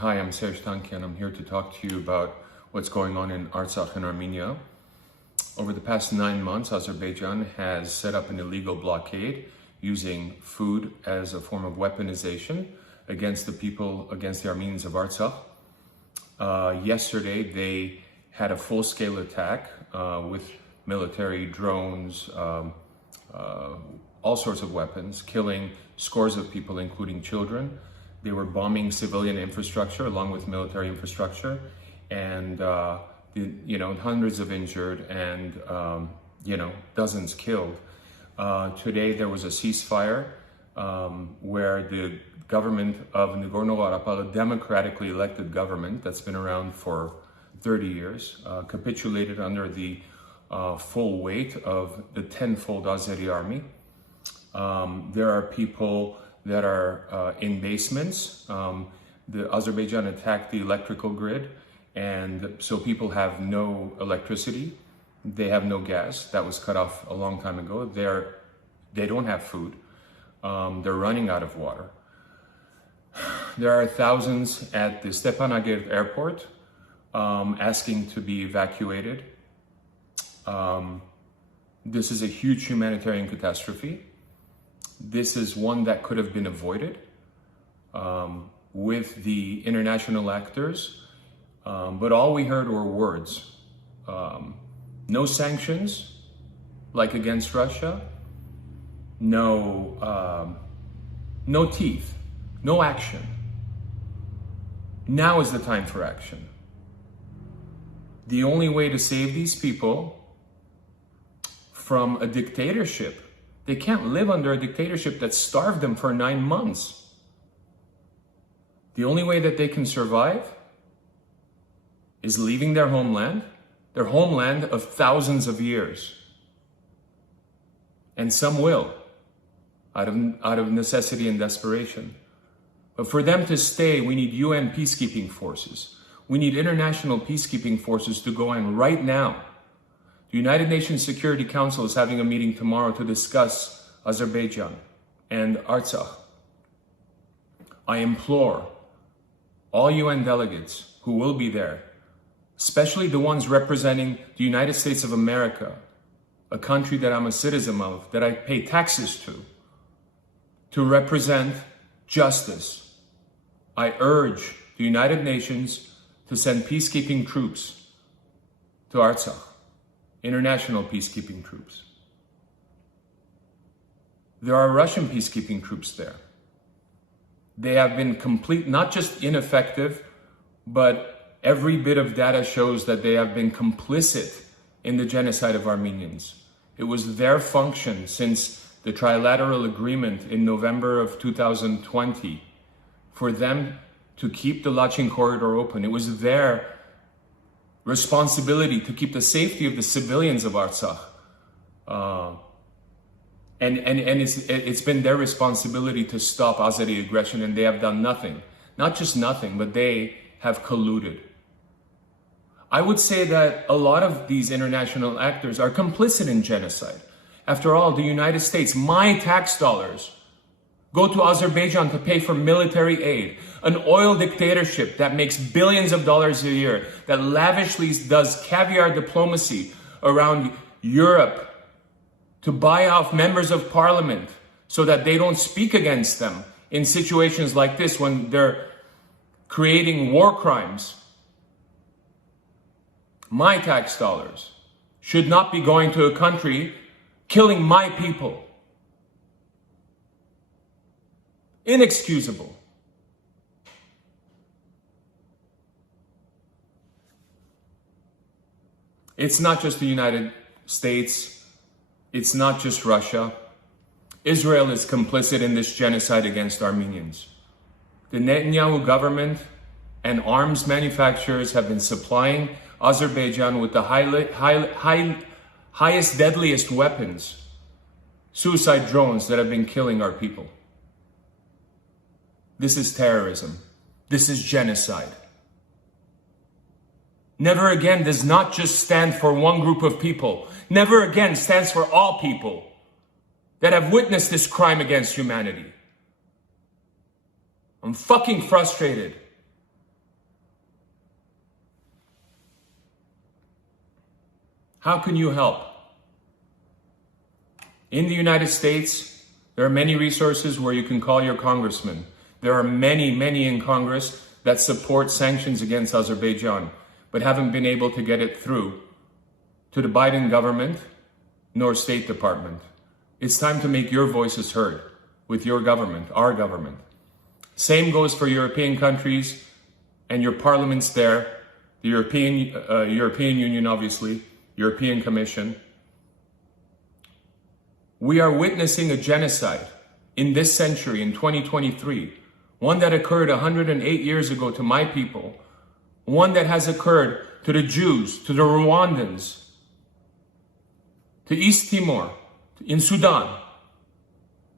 Hi, I'm Serj Tankian. I'm here to talk to you about what's going on in Artsakh in Armenia. Over the past 9 months, Azerbaijan has set up an illegal blockade using food as a form of weaponization against the people, against the Armenians of Artsakh. Yesterday, they had a full-scale attack with military drones, all sorts of weapons, killing scores of people, including children. They were bombing civilian infrastructure along with military infrastructure, and hundreds of injured and dozens killed. Today there was a ceasefire where the government of Nagorno-Karabakh, a democratically elected government that's been around for 30 years, capitulated under the full weight of the tenfold Azeri army. There are people that are in basements. The Azerbaijan attacked the electrical grid, and so people have no electricity. They have no gas. That was cut off a long time ago. They don't have food. They're running out of water. There are thousands at the Stepanakert airport asking to be evacuated. This is a huge humanitarian catastrophe. This is one that could have been avoided with the international actors, but all we heard were words. No sanctions, like against Russia, no teeth, no action. Now is the time for action. The only way to save these people from a dictatorship, they can't live under a dictatorship that starved them for 9 months. The only way that they can survive is leaving their homeland of thousands of years. And some will, out of necessity and desperation. But for them to stay, we need UN peacekeeping forces. We need international peacekeeping forces to go in right now. The United Nations Security Council is having a meeting tomorrow to discuss Azerbaijan and Artsakh. I implore all UN delegates who will be there, especially the ones representing the United States of America, a country that I'm a citizen of, that I pay taxes to represent justice. I urge the United Nations to send peacekeeping troops to Artsakh. International peacekeeping troops. There are Russian peacekeeping troops there. They have been not just ineffective, but every bit of data shows that they have been complicit in the genocide of Armenians. It was their function since the trilateral agreement in November of 2020 for them to keep the Lachin corridor open. It was their responsibility to keep the safety of the civilians of Artsakh. And it's been their responsibility to stop Azeri aggression, and they have done nothing. Not just nothing, but they have colluded. I would say that a lot of these international actors are complicit in genocide. After all, the United States, my tax dollars, go to Azerbaijan to pay for military aid. An oil dictatorship that makes billions of dollars a year, that lavishly does caviar diplomacy around Europe to buy off members of parliament so that they don't speak against them in situations like this when they're creating war crimes. My tax dollars should not be going to a country killing my people. Inexcusable. It's not just the United States. It's not just Russia. Israel is complicit in this genocide against Armenians. The Netanyahu government and arms manufacturers have been supplying Azerbaijan with the highest, deadliest weapons, suicide drones that have been killing our people. This is terrorism. This is genocide. Never again does not just stand for one group of people. Never again stands for all people that have witnessed this crime against humanity. I'm fucking frustrated How can you help? In the United States, there are many resources where you can call your congressman. There are many in Congress that support sanctions against Azerbaijan, but haven't been able to get it through to the Biden government nor State Department. It's time to make your voices heard with your government, our government. Same goes for European countries and your parliaments there, the European Union, obviously, European Commission. We are witnessing a genocide in this century, in 2023, one that occurred 108 years ago to my people, one that has occurred to the Jews, to the Rwandans, to East Timor, in Sudan.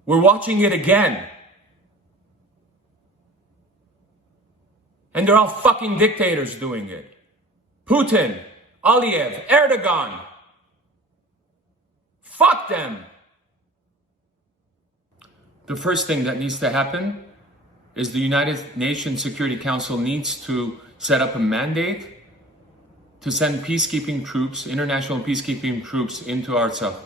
We're watching it again. And they're all fucking dictators doing it. Putin, Aliyev, Erdogan. Fuck them. The first thing that needs to happen is the United Nations Security Council needs to set up a mandate to send peacekeeping troops, international peacekeeping troops into Artsakh.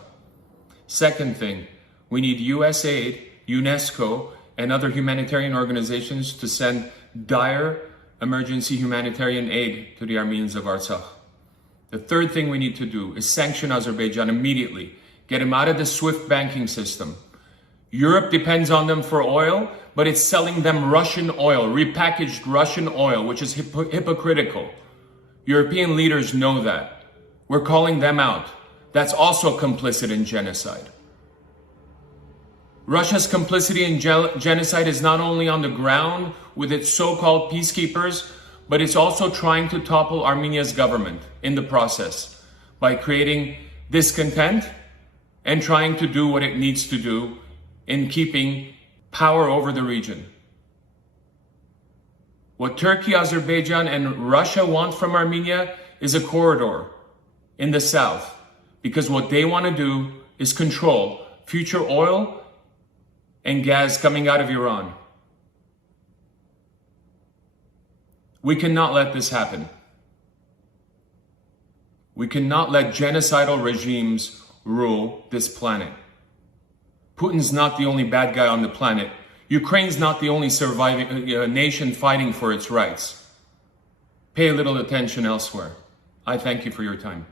Second thing, we need USAID, UNESCO, and other humanitarian organizations to send dire emergency humanitarian aid to the Armenians of Artsakh. The third thing we need to do is sanction Azerbaijan immediately. Get them out of the SWIFT banking system. Europe depends on them for oil, but it's selling them Russian oil, repackaged Russian oil, which is hypocritical. European leaders know that. We're calling them out. That's also complicit in genocide. Russia's complicity in genocide is not only on the ground with its so-called peacekeepers, but it's also trying to topple Armenia's government in the process by creating discontent and trying to do what it needs to do in keeping power over the region. What Turkey, Azerbaijan, and Russia want from Armenia is a corridor in the south, because what they want to do is control future oil and gas coming out of Iran. We cannot let this happen. We cannot let genocidal regimes rule this planet. Putin's not the only bad guy on the planet. Ukraine's not the only surviving nation fighting for its rights. Pay a little attention elsewhere. I thank you for your time.